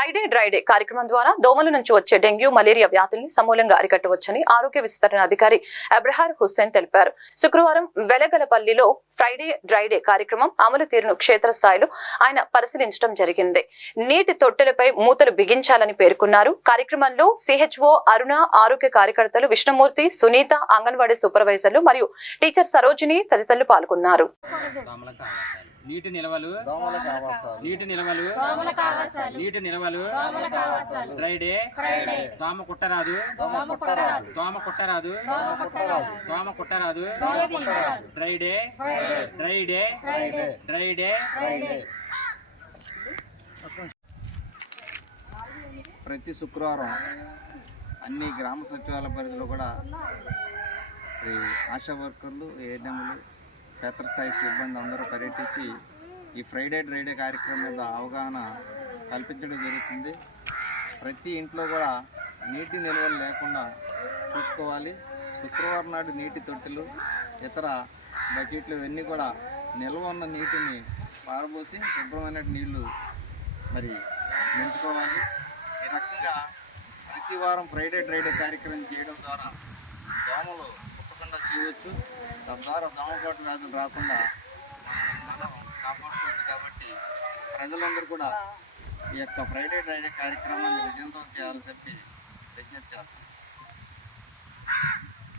Friday dry day కార్యక్రమం ద్వారా దోమల నుంచి వచ్చే డెంగ్యూ మలేరియా వ్యాధుల్ని సమూలంగా అరికట్టవచ్చని ఆరోగ్య విస్తరణ అధికారి అబ్రహార్ హుస్సేన్ తెలిపారు. శుక్రవారం వెలగలపల్లిలో ఫ్రైడే డ్రైడే కార్యక్రమం అమలు తీరును క్షేత్రస్థాయిలో ఆయన పరిశీలించడం జరిగింది. నీటి తొట్టెలపై మూతలు బిగించాలని పేర్కొన్నారు. కార్యక్రమంలో సిహెచ్ఓ అరుణ, ఆరోగ్య కార్యకర్తలు విష్ణుమూర్తి, సునీత, అంగన్వాడీ సూపర్వైజర్లు మరియు టీచర్ సరోజిని తదితరులు పాల్గొన్నారు. నీటి నిల్వలు నీటి నిల్వలు నీటి నిల్వలు డ్రైడే దోమ కుట్టరాదు దోమ కుట్టరాదు దోమ కుట్టరాదు డ్రైడే డ్రైడే డ్రైడే. ప్రతి శుక్రవారం అన్ని గ్రామ సచివాలయ పరిధిలో కూడా ఆశా వర్కర్లు, ఏఎన్ఎంలు, క్షేత్రస్థాయి సిబ్బంది అందరూ పర్యటించి ఈ ఫ్రైడే డ్రైడే కార్యక్రమం మీద అవగాహన కల్పించడం జరుగుతుంది. ప్రతి ఇంట్లో కూడా నీటి నిల్వలు లేకుండా చూసుకోవాలి. శుక్రవారం నాడు నీటి తొట్టెలు, ఇతర బకెట్లు ఇవన్నీ కూడా నిల్వ ఉన్న నీటిని పారబోసి శుభ్రమైన నీళ్లు నింపుకోవాలి. ఈ రకంగా ప్రతి వారం ఫ్రైడే డ్రైడే కార్యక్రమం చేయడం ద్వారా దోమలు కుట్టకుండా చేయవచ్చు. తద్వారా దోమపాటు వ్యాధులు రాకుండా మనం కాపాడుకోవచ్చు. కాబట్టి ప్రజలందరూ కూడా ఈ యొక్క ఫ్రైడే డ్రైడే కార్యక్రమాన్ని విజయవంతం చేయాలని చెప్పి విజ్ఞప్తి చేస్తాం.